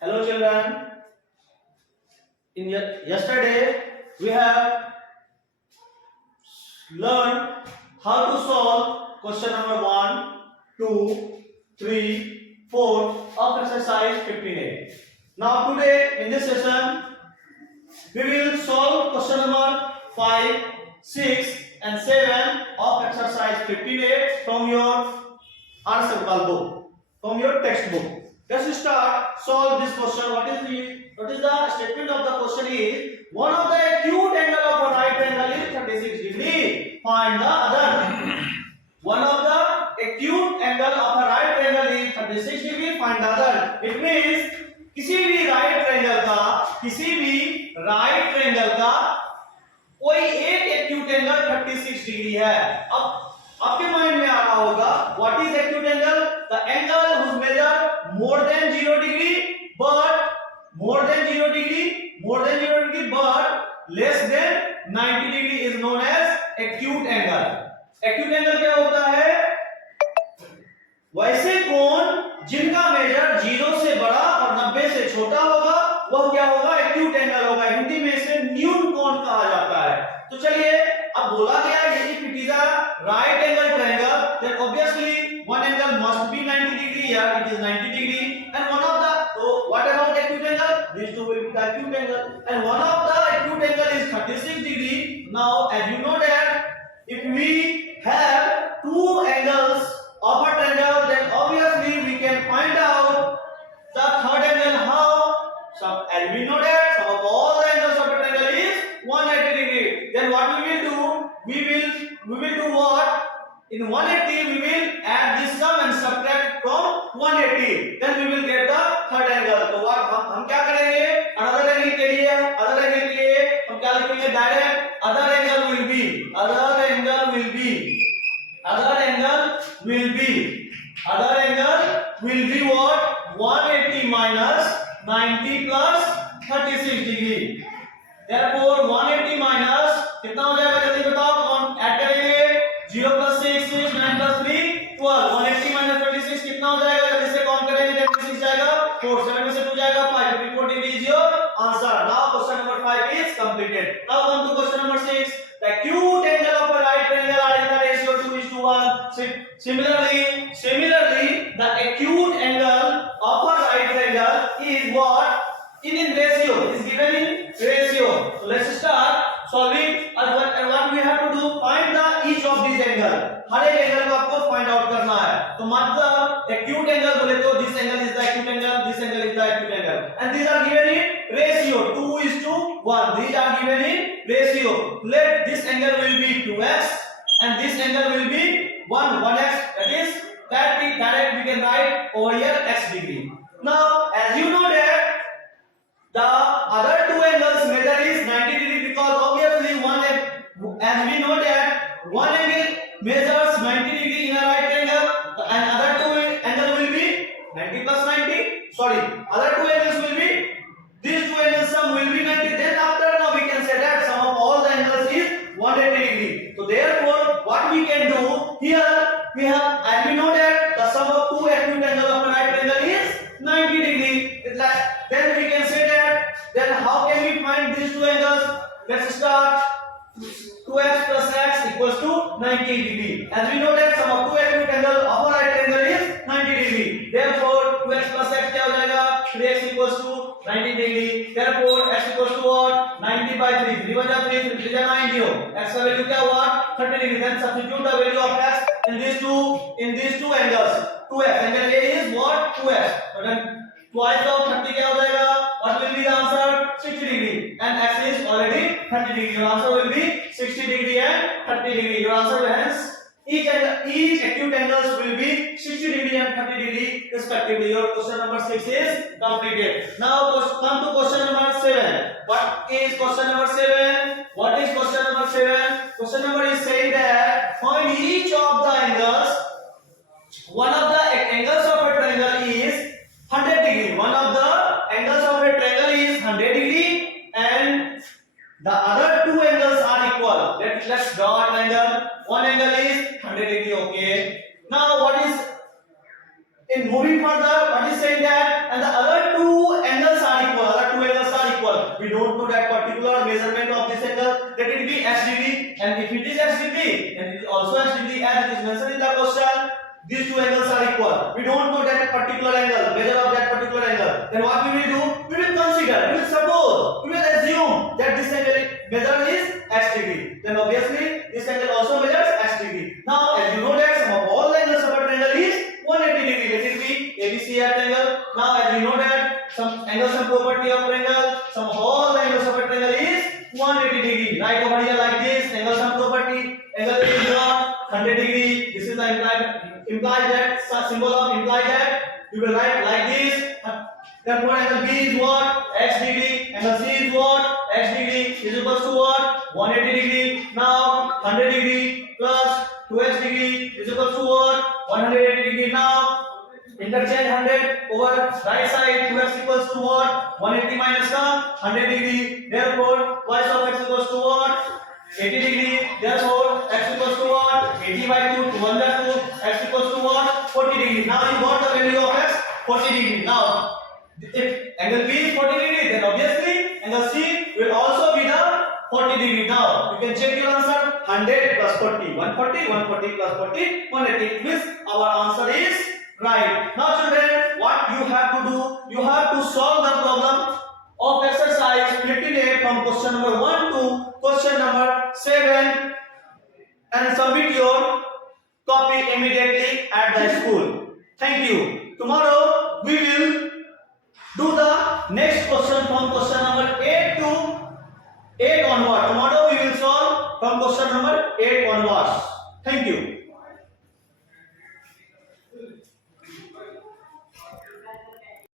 Hello children. Yesterday we have learned how to solve question number 1, 2, 3, 4 of exercise 15A. Now today in this session we will solve question number 5, 6 and 7 of exercise 15A from your R. Sabal book, from your textbook. Let's start solve this question. What is the statement of the question is one of the acute angle of a right triangle is 36 degree. Find the other. One of the acute angle of a right triangle is 36 degree. Find the other. It means किसी भी right triangle का कोई एक acute angle 36 degree है. अब आपके mind में आ रहा होगा what is acute angle? The angle whose measure more than 0 degree but less than 90 degree is known as acute angle. Acute angle क्या होता है? वैसे कोण जिनका मेजर 0 से बड़ा और 90 से छोटा होगा वह क्या होगा? एक्यूट एंगल होगा. हिंदी में इसे न्यून कोण कहा जाता है. तो चलिए अब बोला गया है if it is a right angle triangle then obviously one angle must be 90 degree. Here it is 90 degree and one of the, so what about acute angle? These two will be the acute angle and one of the acute angle is 36 degree. Now as you know that if we have two angles of a triangle then obviously we can find out the third angle. How? So as we know that sum of all the angles of a triangle is 180 degree. Then what we will do? We will do what? In 180 we will add this sum and subtract from 180. Then we will get the third angle. तो what हम क्या करेंगे? Another angle के लिए हम क्या लिखेंगे? Direct other angle will be what? 180 minus 90 plus 36 degree. Therefore 180 minus कितना हो जाएगा? जल्दी बताओ. कौन ऐड करेंगे? 0 plus 6 6 9 plus 3 12. 180 minus 36 कितना हो जाएगा? जल्दी से कौन करेंगे? 36 जाएगा 4, 7 में से 2 जाएगा 5. 54 degree is your answer. Now question number 5 is completed. Now come to question number 6. The acute angle of a right triangle are in the ratio 2:1. Similarly the acute angle of a right triangle is what? In ratio, is given in ratio. So let's start solving. And what we have to do? Find the each of these angle. हर एक angle को आपको find out करना है. तो मतलब acute angle बोले तो this angle is the acute angle, this angle is the acute angle, and these are given in ratio 2:1. These are given in ratio. Let this angle will be 2x and this angle will be 1x. That is direct we can write over here x degree. Now as you know that the other two angles measure is 90 degree because obviously as we know that one angle measures 90 degree in a right triangle and other two angle will be 90 plus 90. Sorry, other two angles will be, these two angles sum will be 90. Then after now we can say that sum of all the angles is 180 degree. So therefore what we can do here, we have, as we know that the sum of two acute angles of a right triangle is 90 degree. Then we can say that, then how can we find these two angles? Let's start. 2x plus x equals to 90 degree. As we know that sum of two acute angle of a right triangle is 90 degree. Therefore 2x plus x क्या हो जाएगा? 3x equals to 90 degree. Therefore x equals to what? 90 by 3. 3 1 3, 3 3 90. X का value क्या हुआ? 30 degree. Then substitute the value of x in these two angles. 2x. Angle A is what? 2x. So then twice of 30 क्या हो जाएगा? What will be the answer? 60 degree. And x is already 30 degree. Your answer will be 60 degree and 30 degree. Your answer hence each acute angles will be 60 degree and 30 degree respectively. Your question number 6 is completed. Now come to question number 7. What is question number 7? What is question number 7? Question number is saying that find each of the angles. One of the angles of a triangle is 100 degree. One of the angles of a triangle is 100 degree and the other two angles are equal. Let's draw a triangle. One angle is 100 degree. Okay. Now what is in moving further? What is saying that and the other two we don't know that particular measurement of this angle, let it be x degree, and if it is x degree, then it is also x degree as it is mentioned in the question. These two angles are equal. We don't know that particular angle, measure of that particular angle. Then what we will do? We will consider, we will suppose, we will assume that this angle measure is x degree. Then obviously this angle also measures x degree. Now as you know that sum of all the angles of a triangle is 180 degree. Let it be ABC triangle. Now as you know that some property of triangle, sum of all the angles of a triangle is 180 degree. Write over here like this, angle sum property, angle is 100 degree. This is the implies that symbol of implies that you will write like this. Therefore angle B is what? X degree. Angle C is what? X degree is equals to what? 180 degree. Now 100 degree plus 2x degree is equals to what? 180 degree. Now interchange 100 over right side. 2x equals to what? 180 minus 100 degree. Therefore y of x equals to what? 80 degree. Therefore x equals to what? 80 by 2. 1 by 2. X equals to what? 40 degree. Now you got the value of x 40 degree. Now if angle B is 40 degree, then obviously angle C will also be the 40 degree. Now you can check your answer. 100 plus 40, 140, 140 plus 40, 180. Means our answer is right. Now children, what you have to do? You have to solve the problem of exercise 58 from question number 1 to question number 7 and submit your copy immediately at the school. Thank you. Tomorrow we will do the next question from question number 8 to 8 onward. Tomorrow we will solve from question number 8 onwards. Thank you.